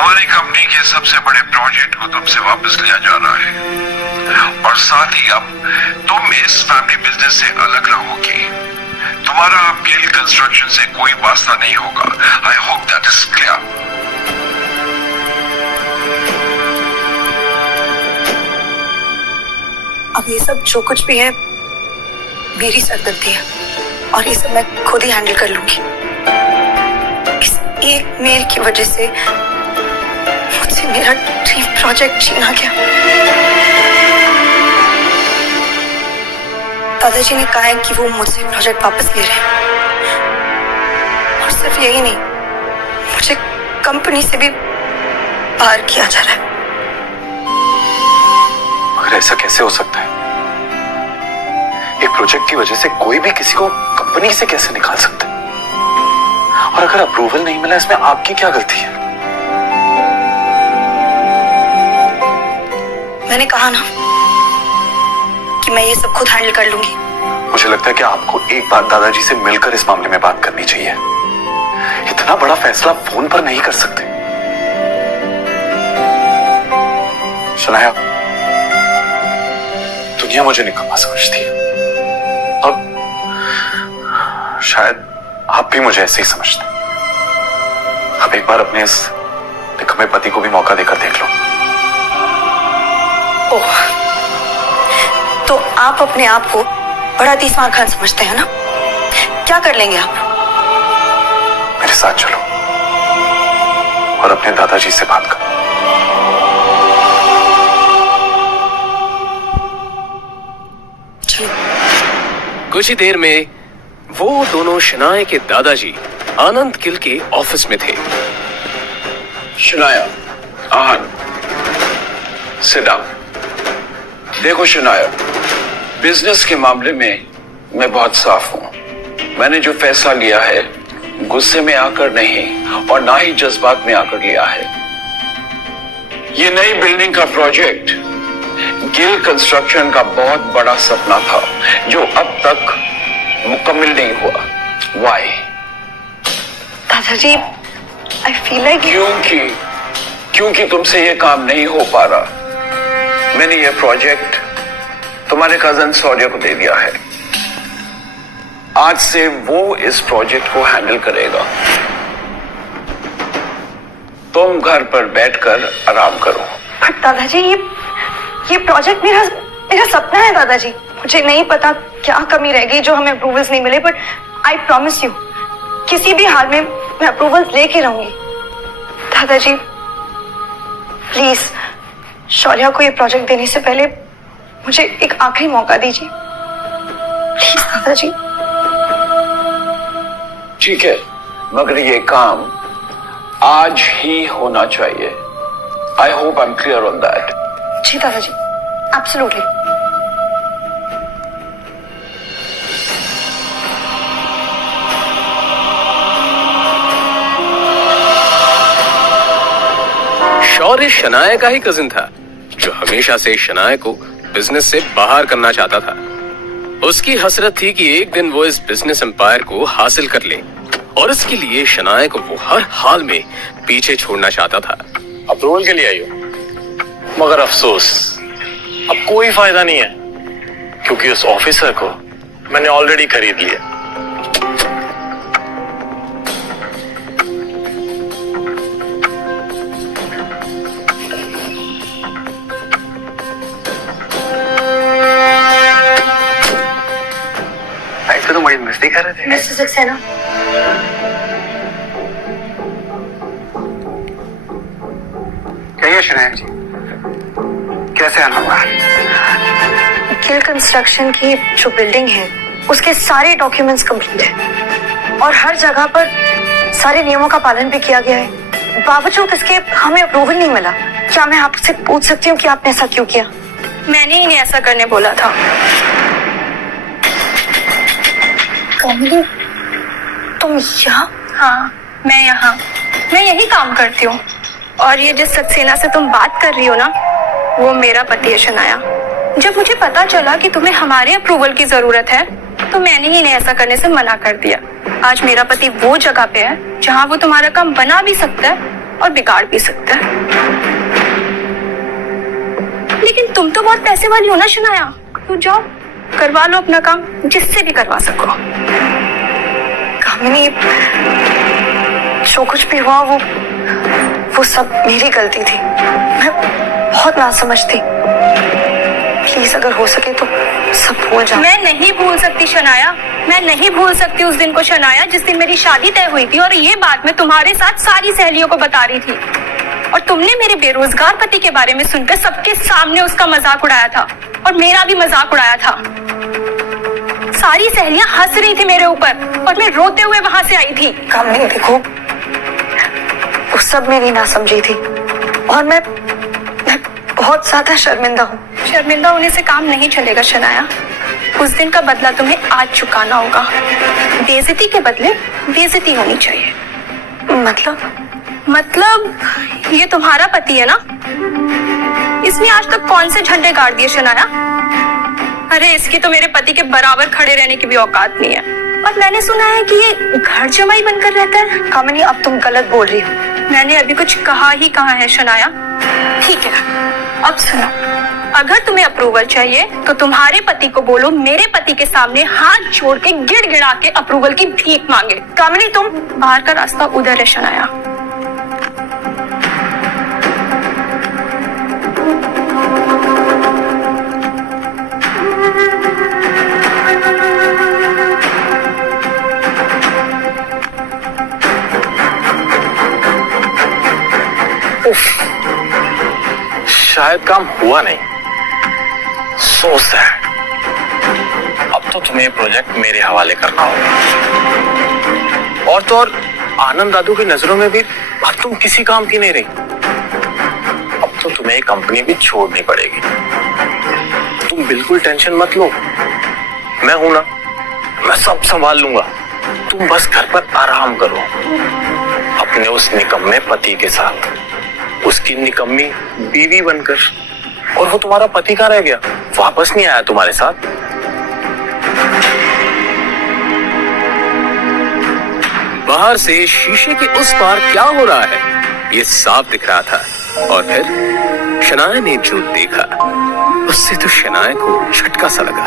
हमारी कंपनी के सबसे बड़े प्रोजेक्ट को तुमसे वापस लिया जा रहा है और साथ ही अब तुम इस फैमिली बिजनेस से अलग रहोगी। तुम्हारा अब गिल कंस्ट्रक्शन से कोई वास्ता नहीं होगा। I hope that is clear. अब ये सब जो कुछ भी है मेरी सरदर्दी है और ये सब मैं खुद ही हैंडल कर लूंगी। इस एक मेल की वजह से मुझसे मेरा ड्रीम प्रोजेक्ट छीना गया। दादाजी ने कहा है कि वो मुझसे प्रोजेक्ट वापस ले रहे हैं और सिर्फ यही नहीं, मुझे कंपनी से भी बाहर किया जा रहा है। मगर ऐसा कैसे हो सकता है? एक प्रोजेक्ट की वजह से कोई भी किसी को कंपनी से कैसे निकाल सकता है? और अगर अप्रूवल नहीं मिला, इसमें आपकी क्या गलती है? मैंने कहा ना कि मैं ये सब खुद हैंडल कर लूंगी। मुझे लगता है कि आपको एक बार दादाजी से मिलकर इस मामले में बात करनी चाहिए। इतना बड़ा फैसला फोन पर नहीं कर सकते। शनाया, दुनिया मुझे निकम्मा समझती है। अब शायद आप भी मुझे ऐसे ही समझते हैं। अब एक बार अपने इस निकम्मे पति को भी मौका देकर देख लो। ओह, तो आप अपने आप को बड़ा तीसवार खान समझते हैं ना? क्या कर लेंगे आप? मेरे साथ चलो और अपने दादाजी से बात करो। चलो। कुछ ही देर में वो दोनों शनाया के दादाजी आनंद गिल के ऑफिस में थे। शनाया, आहन, सिट डाउन। देखो शनाया, बिजनेस के मामले में मैं बहुत साफ हूं। मैंने जो फैसला लिया है गुस्से में आकर नहीं और ना ही जज्बात में आकर लिया है। ये नई बिल्डिंग का प्रोजेक्ट गिल कंस्ट्रक्शन का बहुत बड़ा सपना था जो अब तक मुकम्मल नहीं हुआ। Why? दादाजी, I feel like क्योंकि तुमसे ये काम नहीं हो पा रहा। मैंने ये प्रोजेक्ट तुम्हारे कजन शौर्य को दे दिया है। आज से वो इस प्रोजेक्ट को हैंडल करेगा। तुम घर पर बैठकर आराम करो। पर दादाजी, ये प्रोजेक्ट मेरा सपना है दादाजी। मुझे नहीं पता क्या कमी रहेगी जो हमें अप्रूवल्स नहीं मिले, बट आई प्रॉमिस यू किसी भी हाल में मैं अप्रूवल्स लेके रहूंगी। दादाजी प्लीज शौर्या को ये प्रोजेक्ट देने से पहले मुझे एक आखिरी मौका दीजिए प्लीज दादाजी। ठीक है, मगर ये काम आज ही होना चाहिए। I hope I am clear on that. जी दादाजी, एब्सोल्युटली। शौर्य शनाया का ही कजिन था जो हमेशा से शनाया को बिजनेस से बाहर करना चाहता था। उसकी हसरत थी कि एक दिन वो इस बिजनेस एम्पायर को हासिल कर ले और इसके लिए शनाया को वो हर हाल में पीछे छोड़ना चाहता था। अप्रूवल के लिए आई हो, मगर अफसोस अब कोई फायदा नहीं है क्योंकि उस ऑफिसर को मैंने ऑलरेडी खरीद लिया। तो बड़ी मस्ती कर रहे थे। मिस्टर सक्सेना, कहिए शनाया जी, कैसे आना हुआ? गिल कंस्ट्रक्शन की जो बिल्डिंग है उसके सारे डॉक्यूमेंट्स कंप्लीट है और हर जगह पर सारे नियमों का पालन भी किया गया है। बावजूद इसके हमें अप्रूवल नहीं मिला। क्या मैं आपसे पूछ सकती हूँ कि आपने ऐसा क्यों किया? मैंने इन्हें ऐसा करने बोला था। कमली, तुम यहाँ? हाँ, मैं यहाँ। मैं यही काम करती हूँ और ये जिस सक्सेना से तुम बात कर रही हो ना, वो मेरा पति है शनाया। जब मुझे पता चला कि तुम्हें हमारे अप्रूवल की जरूरत है तो मैंने ही इन्हें ऐसा करने से मना कर दिया। आज मेरा पति वो जगह पे है जहाँ वो तुम्हारा काम बना भी सकता है और बिगाड़ भी सकता है। लेकिन तुम तो बहुत पैसे वाली हो ना शनाया, तो जाओ करवा लो अपना काम, जिससे भी करवा सको। कामिनी, जो कुछ भी हुआ वो सब मेरी गलती थी। मैं बहुत नासमझ थी। प्लीज अगर हो सके तो सब भूल जाओ। मैं नहीं भूल सकती शनाया, मैं नहीं भूल सकती उस दिन को शनाया, जिस दिन मेरी शादी तय हुई थी और ये बात मैं तुम्हारे साथ सारी सहेलियों को बता रही थी, और तुमने मेरे बेरोजगार पति के बारे में सुनकर सबके सामने उसका मजाक उड़ाया था और मेरा भी मजाक उड़ाया था। सारी सहेलियां हंस रही थी मेरे ऊपर और मैं रोते हुए वहां से आई थी। कामिनी देखो, वो सब मेरी नासमझी थी और मैं बहुत ज्यादा शर्मिंदा हूँ। शर्मिंदा होने से काम नहीं चलेगा शनाया। उस दिन का बदला तुम्हें आज चुकाना होगा। बेइज्जती के बदले बेइज्जती होनी चाहिए। मतलब ये तुम्हारा पति है ना? इसने आज तक कौन से झंडे गाड़ दिए शनाया? अरे इसकी तो मेरे पति के बराबर खड़े रहने की भी औकात नहीं है। और मैंने सुना है कि ये घर जमाई बनकर रहता है। कामिनी, अब तुम गलत बोल रही हो। मैंने अभी कुछ कहा ही कहा है शनाया। ठीक है, अब सुनो, अगर तुम्हें अप्रूवल चाहिए तो तुम्हारे पति को बोलो मेरे पति के सामने हाथ जोड़ के गिड़गिड़ा के अप्रूवल की भीख मांगे। कामिनी, तुम बाहर का रास्ता उधर है शनाया। शायद काम हुआ नहीं। So sad. अब तो तुम्हें प्रोजेक्ट मेरे हवाले करना होगा। और तो और आनंद दादू की नजरों में भी अब तुम किसी काम की नहीं रही। अब तो तुम्हें ये कंपनी भी छोड़नी पड़ेगी। तुम बिल्कुल टेंशन मत लो, मैं हूं ना, मैं सब संभाल लूंगा। तुम बस घर पर आराम करो अपने उस निकम्मे पति के साथ, उसकी निकम्मी बीवी बनकर। और वो तुम्हारा पति कहाँ रह गया? वापस नहीं आया तुम्हारे साथ? बाहर से शीशे के उस पार क्या हो रहा है ये साफ दिख रहा था। और फिर शनाया ने जो देखा उससे तो शनाया को झटका सा लगा।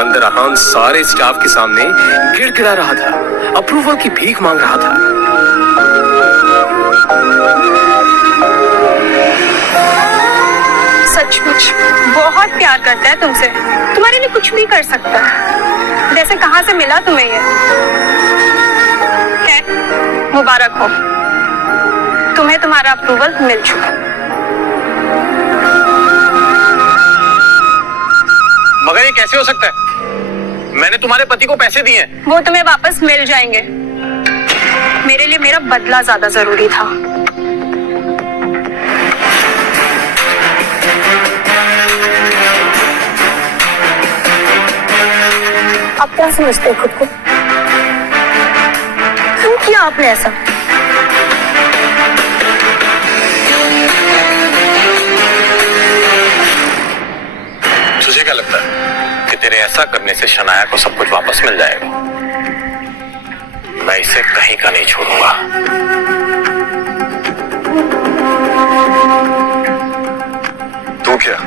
अंदर अहान सारे स्टाफ के सामने गिड़गिड़ा रहा था, अप्रूवल की भीख मांग रहा था। सचमुच बहुत प्यार करता है तुमसे, तुम्हारे लिए कुछ भी कर सकता है। जैसे कहां से मिला तुम्हें ये? है, मुबारक हो, तुम्हें तुम्हारा अप्रूवल मिल चुका। मगर ये कैसे हो सकता है? मैंने तुम्हारे पति को पैसे दिए हैं। वो तुम्हें वापस मिल जाएंगे। मेरे लिए मेरा बदला ज्यादा जरूरी था। अब क्या समझते हो खुद को? क्यों किया आपने ऐसा? तुझे क्या लगता है कि तेरे ऐसा करने से शनाया को सब कुछ वापस मिल जाएगा? मैं इसे कहीं का नहीं छोड़ूंगा। तू क्या?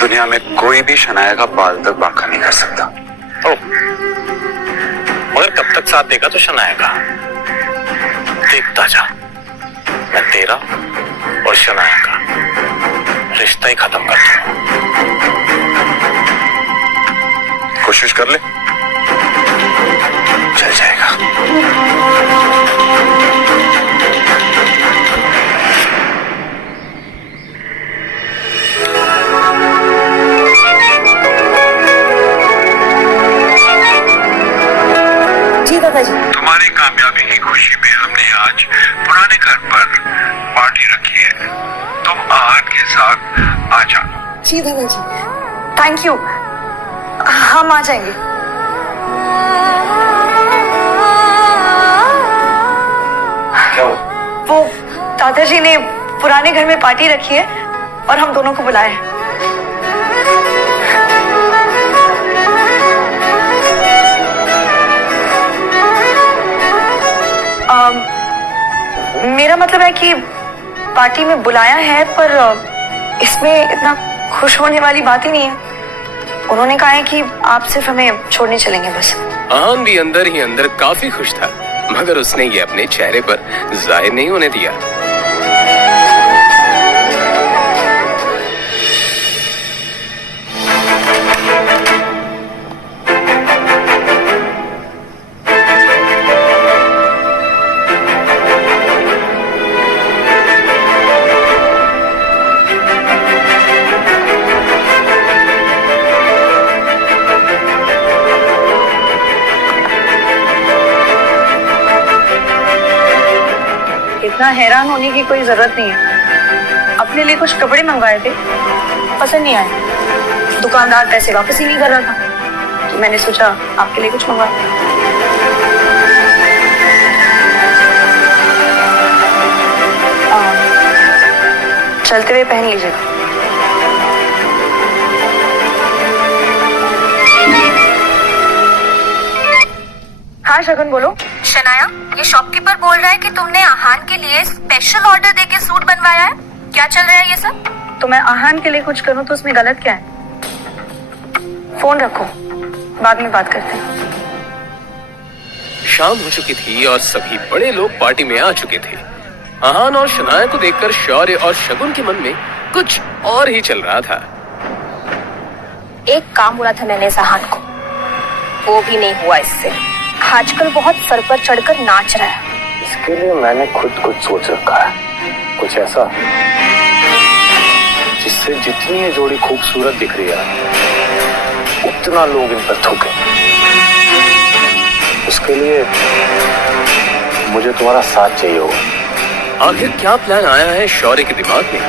दुनिया में कोई भी शनाया का बाल तक बांका नहीं कर सकता। ओ, मगर कब तक साथ देगा तो शनाया का? देखता जा, मैं तेरा और शनाया का रिश्ता ही खत्म कर दूंगा। कोशिश कर ले, चल जाएगा। तुम्हारी कामयाबी की खुशी में हमने आज पुराने घर पर पार्टी रखी है। तुम आहत के साथ आ जाओ। जी दादाजी, थैंक यू, हम आ जाएंगे। क्या वो दादाजी ने पुराने घर में पार्टी रखी है और हम दोनों को बुलाया है। मेरा मतलब है कि पार्टी में बुलाया है, पर इसमें इतना खुश होने वाली बात ही नहीं है। उन्होंने कहा है कि आप सिर्फ हमें छोड़ने चलेंगे बस। आहान भी अंदर ही अंदर काफी खुश था, मगर उसने ये अपने चेहरे पर जाहिर नहीं होने दिया। इतना हैरान होने की कोई जरूरत नहीं है। अपने लिए कुछ कपड़े मंगवाए थे, पसंद नहीं आए। दुकानदार पैसे वापस ही नहीं कर रहा था, तो मैंने सोचा आपके लिए कुछ मंगवा। चलते हुए पहन लीजिएगा। हाँ शगुन बोलो। शनाया, ये शॉपकीपर बोल रहा है कि तुमने आहान के लिए स्पेशल ऑर्डर देके सूट बनवाया है। क्या चल रहा है ये सब? तो मैं आहान के लिए कुछ करूं तो उसमें गलत क्या है? फोन रखो, बाद में बात करते हैं। शाम हो चुकी थी और सभी बड़े लोग पार्टी में आ चुके थे। आहान और शनाया को देखकर शौर्य और शगुन के मन में कुछ और ही चल रहा था। एक काम बोला था मैंने इस आहान को, वो भी नहीं हुआ इससे। आजकल बहुत सर पर चढ़कर नाच रहा है। इसके लिए मैंने खुद कुछ सोच रखा है, कुछ ऐसा जिससे जितनी ये जोड़ी खूबसूरत दिख रही है उतना लोग इन पर थूके। उसके लिए मुझे तुम्हारा साथ चाहिए होगा। आखिर क्या प्लान आया है शौर्य के दिमाग में?